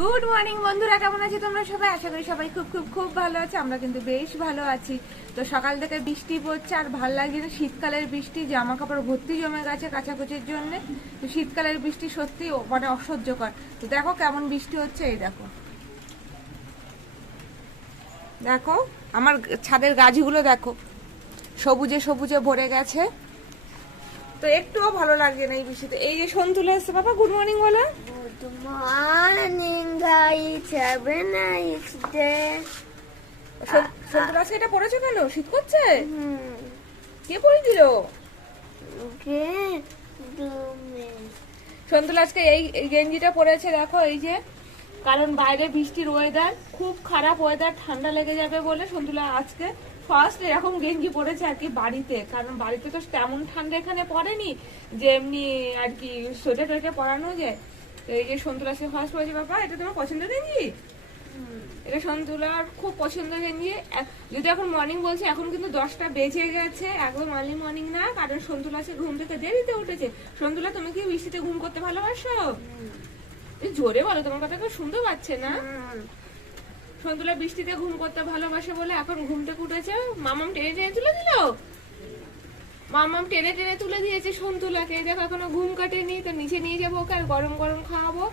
Good morning বন্ধুরা, কেমন আছো তোমরা সবাই? আশা করি সবাই খুব খুব খুব ভালো আছে। আমরা কিন্তু বেশ ভালো আছি। তো সকাল থেকে বৃষ্টি পড়ছে আর ভাল লাগছে না। শীতকালের বৃষ্টি, জামা কাপড় ভর্তি জমে গেছে কাচাকুচির জন্য। তো শীতকালের বৃষ্টি সত্যি মানে অসহ্যকর। তো দেখো কেমন বৃষ্টি হচ্ছে, এই দেখো দেখো আমার ছাদের গাছগুলো দেখো, সবুজে সবুজে ভরে গেছে। তো একটুও ভালো লাগছে না এই বৃষ্টিতে। এই যে সন্তুলে এসছে, বাবা গুড মর্নিং বলো। Good morning, guys. Have a nice day. সন্তুলা আজকে এটা পড়েছো কেন? শীত করছে? কে পরে দিল? Okay. Do me. সন্তুলা আজকে এই গেঞ্জিটা পরেছে দেখো, এই যে কারণ বাইরে বৃষ্টির ওয়েদার, খুব খারাপ ওয়েদার, ঠান্ডা লেগে যাবে বলে সন্তুলা আজকে ফার্স্ট এরকম গেঞ্জি পরেছে আর কি বাড়িতে। কারণ বাড়িতে তো তেমন ঠান্ডা এখানে পড়েনি যে এমনি আর কি সোয়েটার টোয়েটার পরানো যায়। তো এই যে সন্তুলা আজকে ফার্স্ট পরেছে। বাবা এটা তোমার পছন্দের গেঞ্জি? এটা সন্তুলার খুব পছন্দের গেঞ্জি। যদি এখন মর্নিং বলছে, এখন কিন্তু 10টা বেজে গেছে, একদম আর্লি মর্নিং না, কারণ সন্তুলা আজকে ঘুম থেকে দেরিতে উঠেছে। সন্তুলা তুমি কি বৃষ্টিতে ঘুম করতে ভালোবাসো? জোরে বলো, তোমার কথা কেউ শুনতে পাচ্ছে না। সন্তুলা বৃষ্টিতে ঘুম করতে ভালোবাসে বলে এখন ঘুম থেকে উঠেছে। মামাম টেনে টেনে তুলে দিল, মামাম টেনে টেনে তুলে দিয়েছে সন্তুলাকে। দেখো এখনো ঘুম কাটেনি। তো নিচে নিয়ে যাবো ওকে আর গরম গরম খাওয়াবো।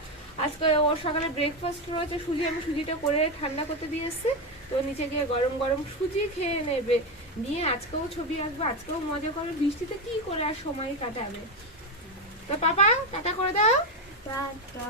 আজকে ওর সকালে ব্রেকফাস্ট রয়েছে সুজি, আমি সুজিটা করে ঠান্ডা করতে দিয়ে এসছি। তো নিচে গিয়ে গরম গরম সুজি খেয়ে নেবে, নিয়ে আজকেও ছবি আঁকবে, আজকেও মজা করবে। বৃষ্টিতে কি করে আর সময় কাটাবে। তো পাপা টাটা করে দাও। Tata.